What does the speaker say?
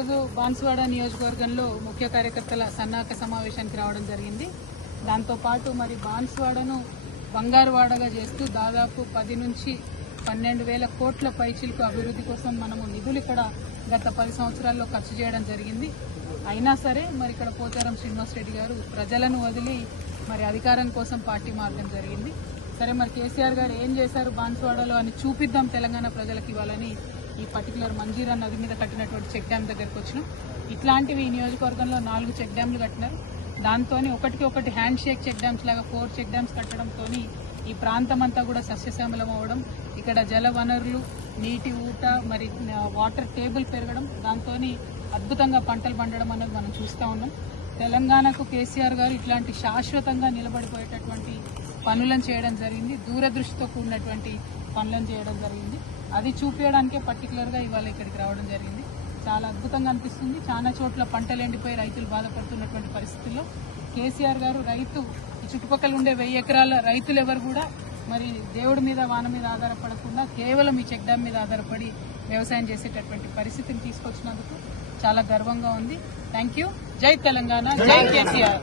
నియోజకవర్గంలో ముఖ్య కార్యకర్తల సన్నాహక సమావేశానికి రావడం జరిగింది. దాంతోపాటు మరి బాన్సువాడను బంగారువాడగా చేస్తూ దాదాపు పది నుంచి పన్నెండు వేల కోట్ల పైచిలకు అభివృద్ధి కోసం మనము నిధులు ఇక్కడ గత పది సంవత్సరాల్లో ఖర్చు చేయడం జరిగింది. అయినా సరే మరి ఇక్కడ పోచారం శ్రీనివాస్ రెడ్డి గారు ప్రజలను వదిలి మరి అధికారం కోసం పార్టీ మార్గం జరిగింది. సరే మరి కేసీఆర్ గారు ఏం చేశారు బాన్సువాడలో అని చూపిద్దాం తెలంగాణ ప్రజలకు ఇవ్వాలని ఈ పర్టికులర్ మంజీరా నది మీద కట్టినటువంటి చెక్ డ్యామ్ దగ్గరకు వచ్చినాం. ఇట్లాంటివి ఈ నియోజకవర్గంలో నాలుగు చెక్ డ్యామ్లు కట్టినారు. దాంతో ఒకటికి ఒకటి హ్యాండ్ షేక్ చెక్ డ్యామ్స్ లాగా ఫోర్ చెక్ డ్యామ్స్ కట్టడంతో ఈ ప్రాంతం అంతా కూడా సస్యశ్యామలం అవ్వడం ఇక్కడ జల వనరులు నీటి ఊట మరి వాటర్ టేబుల్ పెరగడం దాంతో అద్భుతంగా పంటలు పండడం అనేది మనం చూస్తూ ఉన్నాం. తెలంగాణకు కేసీఆర్ గారు ఇట్లాంటి శాశ్వతంగా నిలబడిపోయేటటువంటి పనులను చేయడం జరిగింది. దూరదృష్టితో కూడినటువంటి పనులను చేయడం జరిగింది. అది చూపించడానికే పర్టికులర్గా ఇవాళ ఇక్కడికి రావడం జరిగింది. చాలా అద్భుతంగా అనిపిస్తుంది. చాలా చోట్ల పంటలు ఎండిపోయి రైతులు బాధపడుతున్నటువంటి పరిస్థితుల్లో కేసీఆర్ గారు రైతు చుట్టుపక్కల ఉండే వెయ్యి ఎకరాల రైతులు ఎవరు కూడా మరి దేవుడి మీద వాన మీద ఆధారపడకుండా కేవలం ఈ చెక్ డ్యామ్ మీద ఆధారపడి వ్యవసాయం చేసేటటువంటి పరిస్థితిని తీసుకొచ్చినందుకు చాలా గర్వంగా ఉంది. థ్యాంక్ యూ జై తెలంగాణ. జై కేసీఆర్.